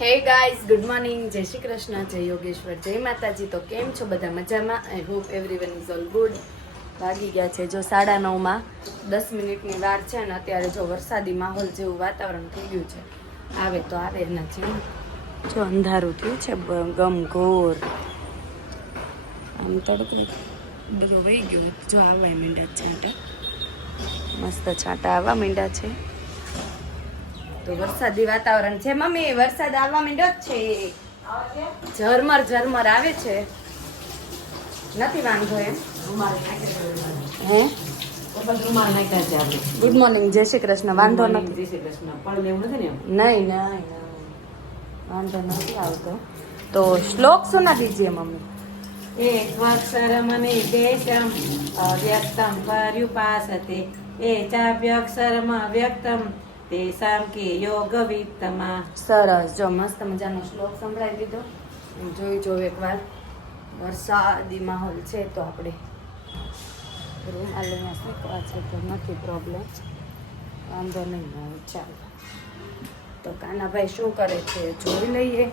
Hey guys good morning જય શ્રી કૃષ્ણ, જય યોગેશ્વર, જય માતાજી. તો કેમ છો બધા મજામાં? I hope everyone is all good ભાગી ગયા છે જો સાડા નવમાં. દસ મિનિટની વાર છે ને અત્યારે જો વરસાદી માહોલ જેવું વાતાવરણ થઈ ગયું છે. આવે તો આવે ના છે જો અંધારું થયું છે ગમઘોર. આમ તડકો બધું વહી ગયું. જો આવવા માંડ્યા છાંટા મસ્ત છાંટા આવવા માંડ્યા છે. તો વરસાદી વાતાવરણ છે. મમ્મી વરસાદ આવવા માંડ્યો જ છે ઝરમર ઝરમર આવે છે. નથી વાંધો એમ. હે? ગુડ મોર્નિંગ જય શ્રી કૃષ્ણ. વાંધો નથી. નહીં નહીં નહીં. વાંધો નથી આવતો. તો શ્લોક સુના દીજીએ મમ્મી. એકવક્ષરમની દેશમ અવ્યક્તમ પર્યુપાસતે એ ચાપ્યક્ષરમ વ્યક્તમ તેષામ કે યોગ વિત્તમા. સરસ. જો, મસ્ત મજાનો શ્લોક સંભળાવી દીધો જોઈ જો એકવાર. વરસાદી માહોલ છે તો આપણે રૂમાલ અહીંયા સૂકવા છે તો નથી પ્રોબ્લેમ વાંધો નહીં આવે ચાલો. તો કાનાભાઈ શું કરે છે? જોઈ લઈએ.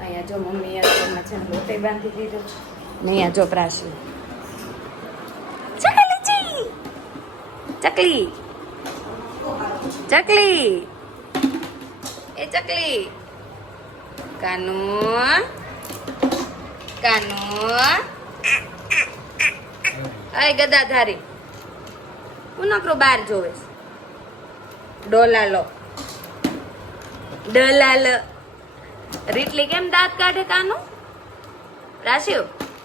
અહીંયા જો મમ્મી અત્યારમાં છે લોટે બાંધી દીધો ને અહીંયા જો પ્રાસી. ચકલી! ચકલી. એ ચકલી. કાનુ. કાનુ. અય ગદાધારી. હું નકરો બાર જોવે ડોલાલો. ડલાલ. રીટલી કેમ દાંત કાઢે કાનું? રાશિવ,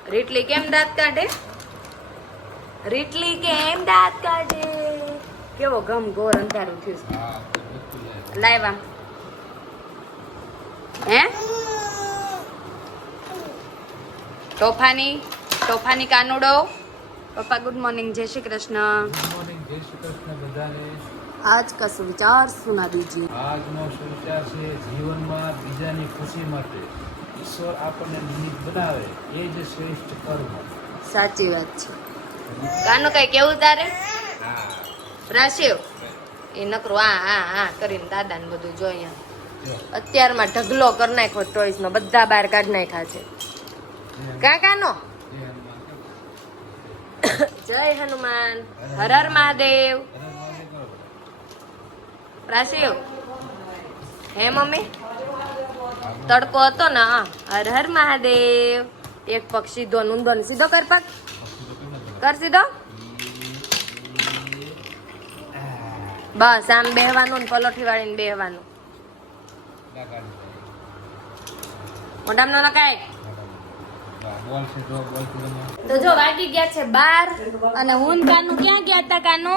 રીટલી કેમ દાંત કાઢે? રીટલી કેમ દાંત કાઢે કેવો ગમ ગોર અંધારું થયું છે. લાવ્યા હે? તોફાની તોફાની કાનુડો. પપ્પા ગુડ મોર્નિંગ જય શ્રી કૃષ્ણ. આજ કા સુવિચાર સુના દીજીએ આજનો સુવિચાર છે જીવનમાં બીજાની ખુશી માટે. ઈશ્વર આપણને નિમિત્ત બનાવે. એ જ શ્રેષ્ઠ કર્મ. સાચી વાત છે. કાનું કઈ કેવું તારે? હા. રાશિવ એ નકરું આ આ આ કરીને દાદા ને બધું જો. અહીંયા અત્યારમાં ઢગલો કરી નાખ્યો ટોઈસ નો બધા બહાર કાઢી નાખ્યા છે. કાકાનો? જય હનુમાન. જય હનુમાન. હર હર મહાદેવ. રાશિવ હે મમ્મી? તડકો હતો ને હા. હર હર મહાદેવ. એક પગ સીધો નું ઊંધો સીધો કર પગ. કર સીધો. બસ, આમ બેહવાનું ને પલોઠી બેહવાનું. લાગાડી નો મોઢામાં ન તમે. તો જો વાગી ગયા છે બાર, અને હું કાનું ક્યાં ગયા હતા કાનો?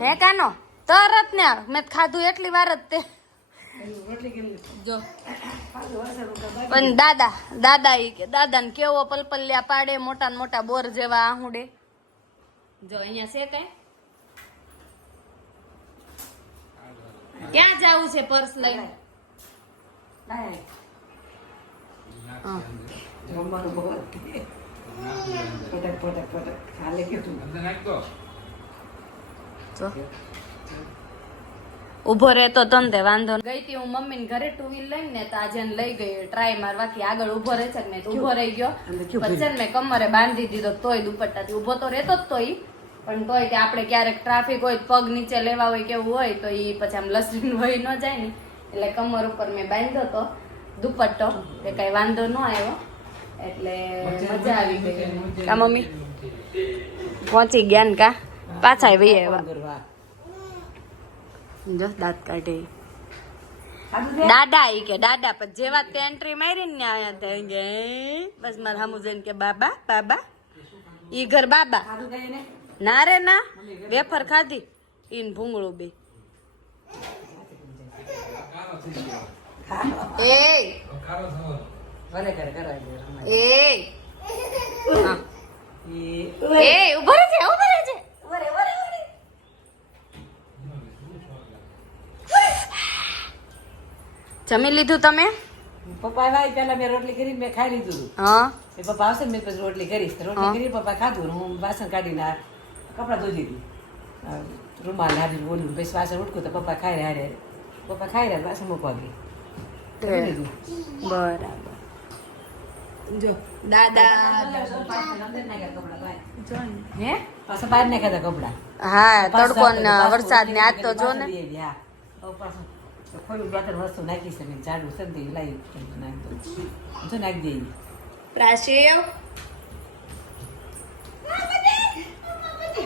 હે કાનો? તરત ને મેં ખાધું એટલી વાર જ તે. પણ દાદા દાદા ઈ દાદા ને કેવો પલપલ્યા પાડે, મોટા ને મોટા બોર જેવા આહુડે. જો, અહીંયા છે કઈ ક્યાં જવું છે પર્સ લઈને. જમવાનું બહુ પટક પટક પટક કેટલું ઊભો રહેતો વાંધો ગઈ તી હું મમ્મી ને ઘરે ટુ વ્હીલ લઈને ને તો આજે લઈ ગઈ ટ્રાય મારવા કે આગળ ઊભો રહે છે ને ઊભો રહી ગયો. પછી ને મેં કમરે બાંધી દીધો તોય દુપટ્ટાથી ઊભો તો રહેતો જ તોય. પણ તોય કે આપણે ક્યારેક ટ્રાફિક હોય પગ નીચે લેવા હોય કેવું હોય તો એ પછી આમ લસરીને વહી ન જાય ને. એટલે કમર ઉપર મેં બાંધ્યો તો દુપટ્ટો તે કઈ વાંધો ન આવ્યો. એટલે મજા આવી ગઈ. કા મમ્મી? પહોંચી ગયા ને કા? પાછા આવી આવ્યા જો દાંત કાઢે દાદા ઈ કે દાદા પણ જેવા તે એન્ટ્રી મારી ને આયા તે કે બસ મારા સામું જઈને કે બાબા બાબા ઈ ઘર બાબા. ના રે ના વેફર ખાધી ઈન ભૂંગળું બે એ. એ હા. એ એ ઊભો રહે છે ઊભો રહે છે. જમી લીધું તમે પપ્પા ભાઈ પેલા મેં રોટલી કરીને મેં ખાઈ લીધું. હા એ પપ્પા આવશે મેં પછી રોટલી કરીશ રોટલી કરી પપ્પા ખાધું હું વાસણ કાઢીને કપડાં ધોઈ દીધી. રૂમાલ હારી બોલ્યું પછી વાસણ ઉઠકું તો પપ્પા ખાઈ રહ્યા હારે. પપ્પા ખાઈ રહ્યા વાસણ મૂકવા ગઈ. બરાબર. જો. દાદા. હે? પાછા બહાર નાખ્યા હતા કપડા. હા તડકો વરસાદ ને આજ તો જો ને. હા. હવે પાછું થોડી બે ત્રણ વસ્તુ નાખી છે ને ઝાડુ સંધી લાવી નાખી જો નાખી દઈએ. પ્રાશિવ મારું બોલવું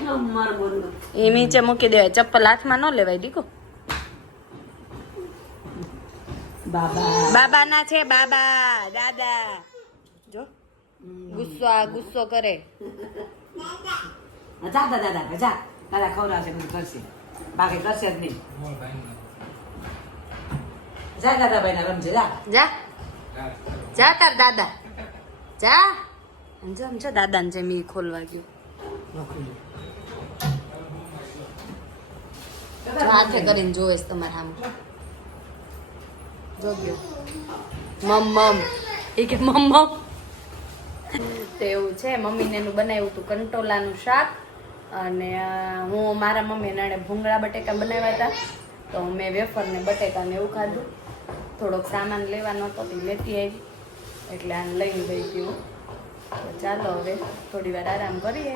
એ નીચે મૂકી દેવાય. ચપ્પલ હાથમાં ન લેવાય દીકો બાબા. બાબા ના છે બાબા દાદા. જો ગુસ્સો આ ગુસ્સો કરે. જા દાદા દાદા જા દાદા ખવડાવશે બધું કરશે. બાકી કરશે જ નહીં. જા દાદા ભાઈ ના રમજે જા. જા. જા તાર દાદા. જા. સમજો સમજો દાદા ને જેમ ઈ ખોલવા ગયું. હાથે કરીને જોઈશ તમારે આમ. જોગ્યો મમ મમ. એ કે મમ મમ. તો એવું છે, મમ્મીને એનું બનાવ્યું હતું કંટોલાનું શાક. અને હું મારા મમ્મી નાણે ભૂંગળા બટેકા બનાવ્યા હતા. તો મેં વેફરને બટેકાને એવું ખાધું. થોડોક સામાન લેવાનો હતો, તે લેતી આવી. એટલે આને લઈને ગઈ ગયું ચાલો હવે થોડી વાર આરામ કરીએ.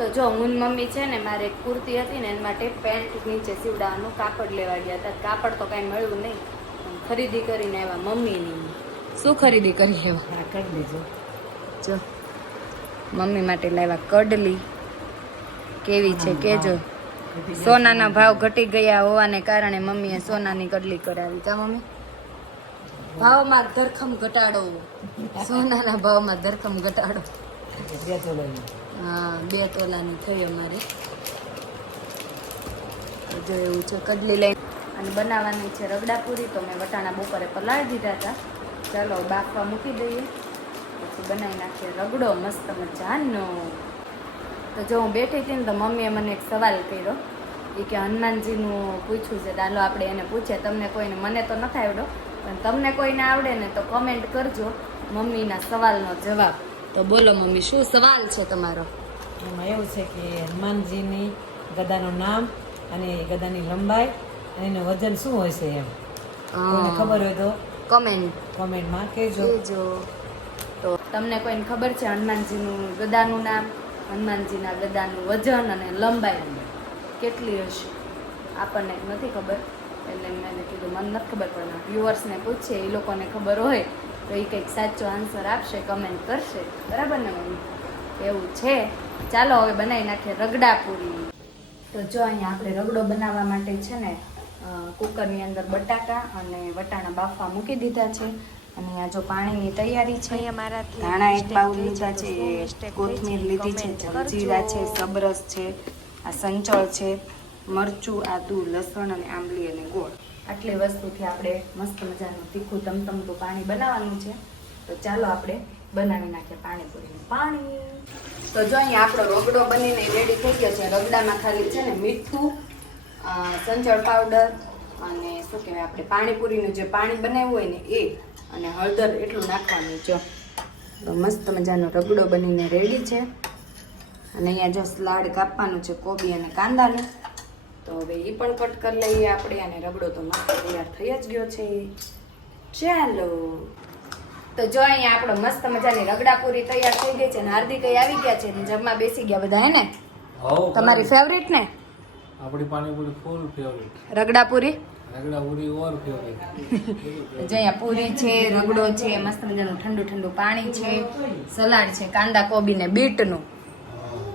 તો જો હું મમ્મી છે ને મારે એક કુર્તી હતી ને એના માટે પેન્ટ નીચે સીવડાવવાનું કાપડ લેવા ગયા હતા. કાપડ તો કાંઈ મળ્યું નહીં. ખરીદી કરીને આવ્યા મમ્મીની. શું ખરીદી કરી એવા હા કરી લેજો જો. મમ્મી માટે લાવ્યા કડલી. કેવી છે કેજો. સોનાના ભાવ ઘટી ગયા હોવાને કારણે મમ્મીએ સોનાની કડલી કરાવી. તા મમ્મી. ભાવમાં ધરખમ ઘટાડો. સોનાના ભાવમાં ધરખમ ઘટાડો. હા, બે તોલાની થઈ અમારે. જો એવું છે, કડલી લઈ. અને બનાવવાની છે રગડાપુરી તો મેં વટાણા બપોરે પલાળી દીધા હતા. ચાલો બાફવા મૂકી દઈએ. પછી બનાવી નાખીએ રગડો, મસ્ત મજાનો. તો જો હું બેઠી હતી ને, તો મમ્મીએ મને એક સવાલ કર્યો. એ કે હનુમાનજીનું પૂછ્યું છે ચાલો આપણે એને પૂછીએ. તમને કોઈને, મને તો નથી આવડો, પણ તમને કોઈને આવડે ને, તો કમેન્ટ કરજો. મમ્મીના સવાલનો જવાબ. તો બોલો મમ્મી શું સવાલ છે તમારો? એમાં એવું છે કે હનુમાનજીની ગદાનું નામ અને ગદાની લંબાઈ અને એનું વજન શું હોય છે એમ? ખબર હોય તો કમેન્ટ કોમેન્ટમાં કહેજો. તો તમને કોઈને ખબર છે હનુમાનજીનું ગદાનું નામ? હનુમાનજીના ગદાનું વજન અને લંબાઈ કેટલી હશે? આપણને નથી ખબર. એટલે મેં કીધું મને નથી ખબર પણ વ્યુઅર્સને પૂછીએ એ લોકોને ખબર હોય તો એ કંઈક સાચો આન્સર આપશે કમેન્ટ કરશે. બરાબર ને મમ્મી? એવું છે. ચાલો હવે બનાવી નાખીએ રગડાપુરી તો જો અહીંયા આપણે રગડો બનાવવા માટે છે ને કુકરની અંદર બટાકા અને વટાણા બાફવા મૂકી દીધા છે. અને અહીંયા જો પાણીની તૈયારી છે ધાણા એક પાઉં લીધા છે કોથમીર લીધી છે જલજીરા છે સબરસ છે આ સંચળ છે મરચું આદુ લસણ અને આંબલી અને ગોળ. આટલી વસ્તુથી આપણે મસ્ત મજાનું તીખું તમતમતું પાણી બનાવવાનું છે. તો ચાલો આપણે બનાવી નાખીએ પાણીપુરીનું પાણી. તો જો અહીંયા આપણો રગડો બનીને રેડી થઈ ગયો છે. રગડામાં ખાલી છે ને મીઠું સંચળ પાવડર અને શું કહેવાય આપણે પાણીપુરીનું જે પાણી બનાવ્યું હોય ને એ અને હળદર એટલું નાખવાનું જો તો મસ્ત મજાનો રગડો બનીને રેડી છે. અને અહીંયા જો સ્લાડ કાપવાનું છે કોબી અને કાંદાનું. તો હવે એ પણ કટ કરી લઈએ આપણે અને રગડો તો મસ્ત તૈયાર થઈ જ ગયો છે. ચાલો. તો જો અહીંયા આપણો મસ્ત મજાની રગડાપુરી તૈયાર થઈ ગઈ છે ને હાર્દિક આવી ગયા છે ને જમવા બેસી ગયા બધા હે ને? તમારી ફેવરિટ ને? આપણી પાણીપુરી ફૂલ ફેવરેટ રગડાપુરી રગડા પૂરી ઓર ફેવરેટ જો અહીંયા પૂરી છે રગડો છે મસ્ત મજાનું ઠંડુ ઠંડુ પાણી છે સલાડ છે કાંદા કોબી ને બીટનું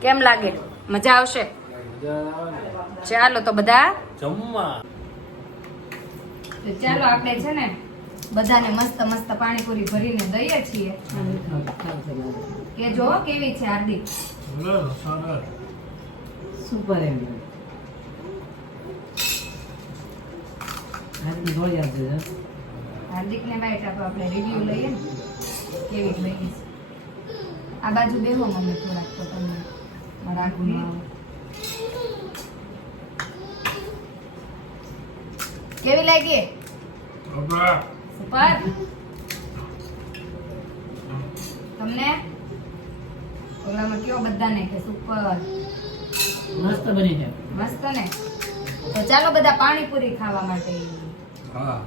કેમ લાગે? મજા આવશે? મજા આવે ચાલો તો બધા? જમવા. તો ચાલો આપણે છે ને બધાને મસ્ત મસ્ત પાણીપુરી ભરીને દઈએ છીએ. કે જો કેવી છે હાર્દિક? સુપર એમ. હાર્દિક હોય હાર્દિક ને બાઈટ આપો આપણે રિવ્યુ લઈએ ને. કેવી બની આ બાજુ બેહો મમ્મી થોડાક તો તમને રાખી કેવી લાગી? સુપર. તમને? ઓલામાં કયો બધાને કે સુપર? મસ્ત બની છે. મસ્ત ને તો ચાલો બધા પાણીપુરી ખાવા માટે. હા.